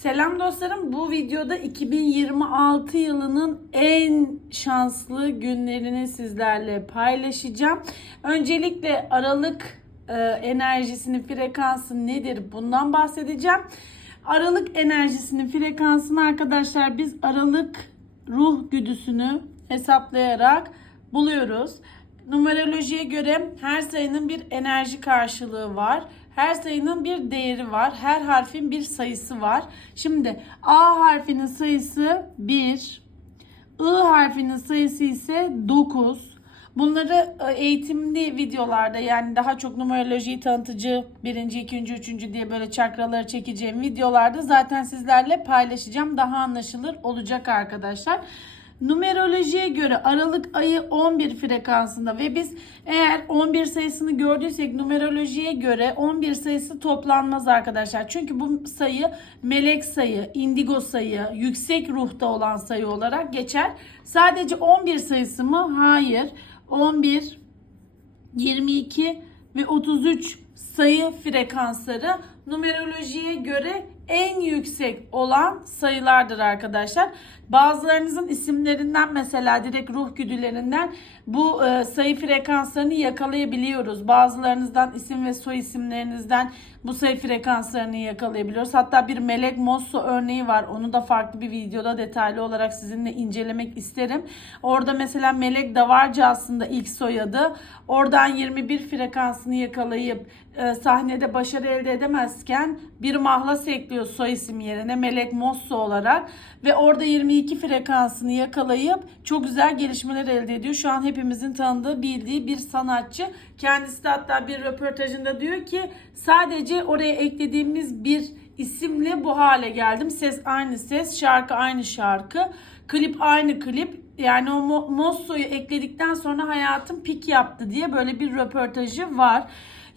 Selam dostlarım. Bu videoda 2026 yılının en şanslı günlerini sizlerle paylaşacağım. Öncelikle Aralık e, enerjisinin frekansı nedir? Bundan bahsedeceğim. Aralık enerjisinin frekansını arkadaşlar biz Aralık ruh güdüsünü hesaplayarak buluyoruz. Numerolojiye göre her sayının bir enerji karşılığı var. Her sayının bir değeri var. Her harfin bir sayısı var. Şimdi A harfinin sayısı 1. I harfinin sayısı ise 9. Bunları e, eğitimli videolarda yani daha çok numerolojiyi tanıtıcı birinci, ikinci, üçüncü diye böyle çakraları çekeceğim videolarda zaten sizlerle paylaşacağım. Daha anlaşılır olacak arkadaşlar. Numerolojiye göre Aralık ayı 11 frekansında ve biz eğer 11 sayısını gördüysek numerolojiye göre 11 sayısı toplanmaz arkadaşlar. Çünkü bu sayı melek sayı, indigo sayı, yüksek ruhta olan sayı olarak geçer. Sadece 11 sayısı mı? Hayır. 11, 22 ve 33 sayı frekansları numerolojiye göre en yüksek olan sayılardır arkadaşlar. Bazılarınızın isimlerinden mesela direkt ruh güdülerinden bu e, sayı frekanslarını yakalayabiliyoruz. Bazılarınızdan isim ve soy isimlerinizden bu sayı frekanslarını yakalayabiliyoruz. Hatta bir Melek Mosso örneği var. Onu da farklı bir videoda detaylı olarak sizinle incelemek isterim. Orada mesela Melek Davarcı aslında ilk soyadı. Oradan 21 frekansını yakalayıp e, sahnede başarı elde edemezken bir mahlas ekliyor soy isim yerine Melek Mosso olarak ve orada 22 frekansını yakalayıp çok güzel gelişmeler elde ediyor. Şu an hepimizin tanıdığı, bildiği bir sanatçı. Kendisi de hatta bir röportajında diyor ki sadece oraya eklediğimiz bir isimle bu hale geldim. Ses aynı ses, şarkı aynı şarkı, klip aynı klip. Yani o Mo- Mosso'yu ekledikten sonra hayatım pik yaptı diye böyle bir röportajı var.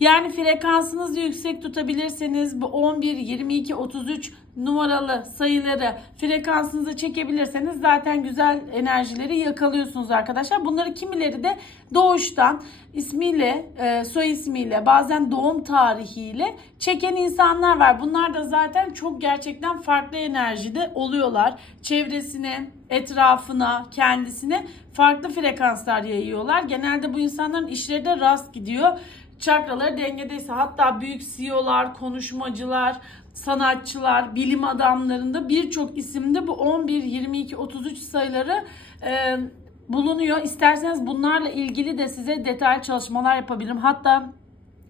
Yani frekansınızı yüksek tutabilirseniz bu 11, 22, 33 numaralı sayıları frekansınıza çekebilirseniz zaten güzel enerjileri yakalıyorsunuz arkadaşlar. Bunları kimileri de doğuştan ismiyle, e, soy ismiyle, bazen doğum tarihiyle çeken insanlar var. Bunlar da zaten çok gerçekten farklı enerjide oluyorlar. Çevresine, etrafına, kendisine farklı frekanslar yayıyorlar. Genelde bu insanların işleri de rast gidiyor çakraları dengedeyse hatta büyük CEO'lar, konuşmacılar, sanatçılar, bilim adamlarında birçok isimde bu 11, 22, 33 sayıları e, bulunuyor. İsterseniz bunlarla ilgili de size detaylı çalışmalar yapabilirim. Hatta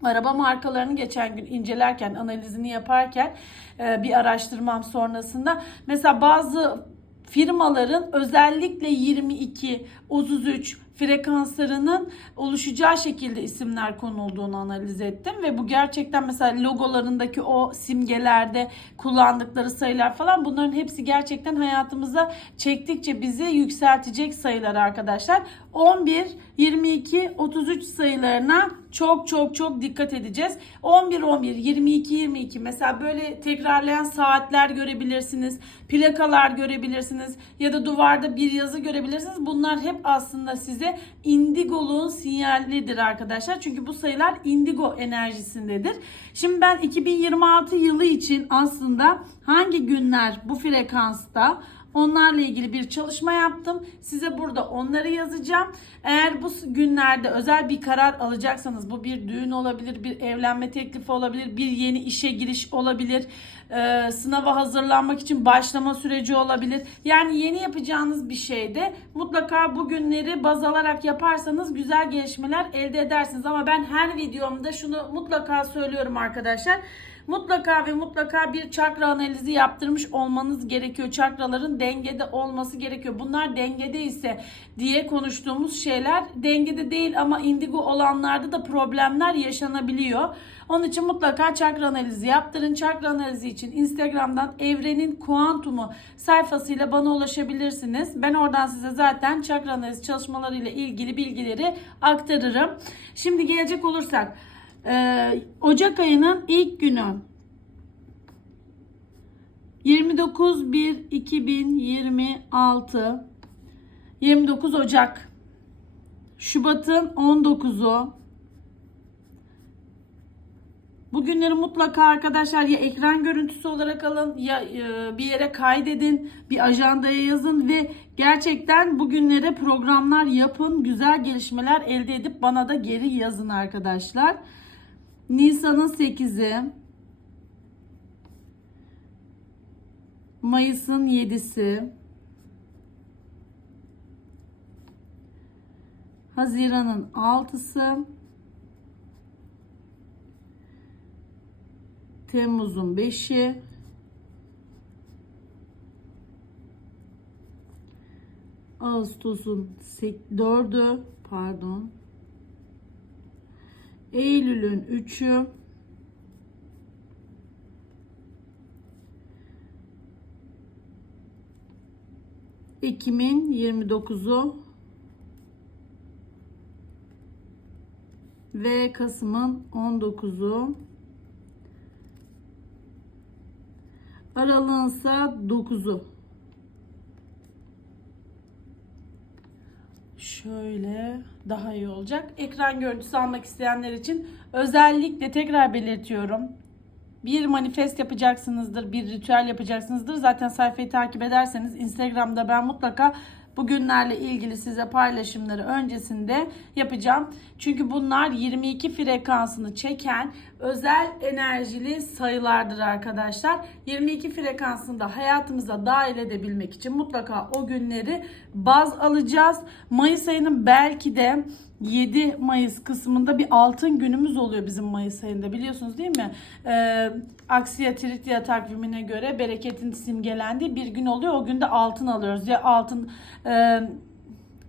araba markalarını geçen gün incelerken, analizini yaparken e, bir araştırmam sonrasında mesela bazı firmaların özellikle 22, 33 frekanslarının oluşacağı şekilde isimler konulduğunu analiz ettim ve bu gerçekten mesela logolarındaki o simgelerde kullandıkları sayılar falan bunların hepsi gerçekten hayatımıza çektikçe bizi yükseltecek sayılar arkadaşlar. 11, 22, 33 sayılarına çok çok çok dikkat edeceğiz. 11 11 22 22 mesela böyle tekrarlayan saatler görebilirsiniz. Plakalar görebilirsiniz ya da duvarda bir yazı görebilirsiniz. Bunlar hep aslında size indigoluğun sinyallidir arkadaşlar. Çünkü bu sayılar indigo enerjisindedir. Şimdi ben 2026 yılı için aslında hangi günler bu frekansta Onlarla ilgili bir çalışma yaptım. Size burada onları yazacağım. Eğer bu günlerde özel bir karar alacaksanız bu bir düğün olabilir, bir evlenme teklifi olabilir, bir yeni işe giriş olabilir, e, sınava hazırlanmak için başlama süreci olabilir. Yani yeni yapacağınız bir şeyde mutlaka bu günleri baz alarak yaparsanız güzel gelişmeler elde edersiniz. Ama ben her videomda şunu mutlaka söylüyorum arkadaşlar mutlaka ve mutlaka bir çakra analizi yaptırmış olmanız gerekiyor. Çakraların dengede olması gerekiyor. Bunlar dengede ise diye konuştuğumuz şeyler dengede değil ama indigo olanlarda da problemler yaşanabiliyor. Onun için mutlaka çakra analizi yaptırın. Çakra analizi için Instagram'dan Evrenin Kuantumu sayfasıyla bana ulaşabilirsiniz. Ben oradan size zaten çakra analizi çalışmalarıyla ilgili bilgileri aktarırım. Şimdi gelecek olursak ee, Ocak ayının ilk günü. 29 1 2026 29 Ocak. Şubat'ın 19'u bu bugünleri mutlaka arkadaşlar ya ekran görüntüsü olarak alın ya e, bir yere kaydedin, bir ajandaya yazın ve gerçekten bugünlere programlar yapın, güzel gelişmeler elde edip bana da geri yazın arkadaşlar. Nisan'ın 8'i Mayıs'ın 7'si Haziran'ın 6'sı Temmuz'un 5'i Ağustos'un 4'ü pardon Eylül'ün 3'ü Ekim'in 29'u ve Kasım'ın 19'u Aralığın ise 9'u Şöyle daha iyi olacak. Ekran görüntüsü almak isteyenler için özellikle tekrar belirtiyorum. Bir manifest yapacaksınızdır, bir ritüel yapacaksınızdır. Zaten sayfayı takip ederseniz Instagram'da ben mutlaka bugünlerle ilgili size paylaşımları öncesinde yapacağım. Çünkü bunlar 22 frekansını çeken özel enerjili sayılardır arkadaşlar. 22 frekansını da hayatımıza dahil edebilmek için mutlaka o günleri baz alacağız. Mayıs ayının belki de 7 Mayıs kısmında bir altın günümüz oluyor bizim Mayıs ayında biliyorsunuz değil mi? Ee, Aksiya Tritya takvimine göre bereketin simgelendiği bir gün oluyor. O günde altın alıyoruz. Ya altın e,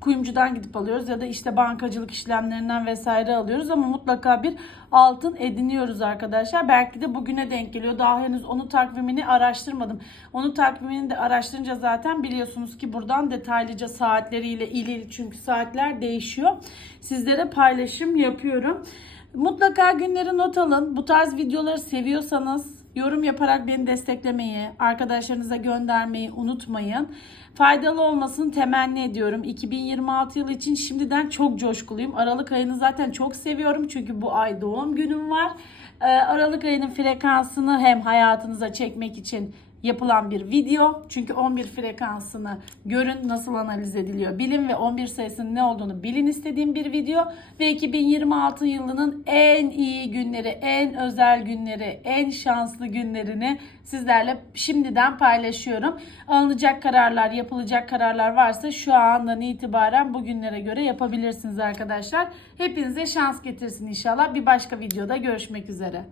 kuyumcudan gidip alıyoruz ya da işte bankacılık işlemlerinden vesaire alıyoruz ama mutlaka bir altın ediniyoruz arkadaşlar. Belki de bugüne denk geliyor. Daha henüz onu takvimini araştırmadım. Onu takvimini de araştırınca zaten biliyorsunuz ki buradan detaylıca saatleriyle ilgili çünkü saatler değişiyor. Sizlere paylaşım yapıyorum. Mutlaka günleri not alın. Bu tarz videoları seviyorsanız yorum yaparak beni desteklemeyi, arkadaşlarınıza göndermeyi unutmayın. Faydalı olmasını temenni ediyorum. 2026 yılı için şimdiden çok coşkuluyum. Aralık ayını zaten çok seviyorum çünkü bu ay doğum günüm var. Ee, Aralık ayının frekansını hem hayatınıza çekmek için yapılan bir video. Çünkü 11 frekansını görün nasıl analiz ediliyor. Bilin ve 11 sayısının ne olduğunu bilin istediğim bir video. Ve 2026 yılının en iyi günleri, en özel günleri, en şanslı günlerini sizlerle şimdiden paylaşıyorum. Alınacak kararlar, yapılacak kararlar varsa şu andan itibaren bugünlere göre yapabilirsiniz arkadaşlar. Hepinize şans getirsin inşallah. Bir başka videoda görüşmek üzere.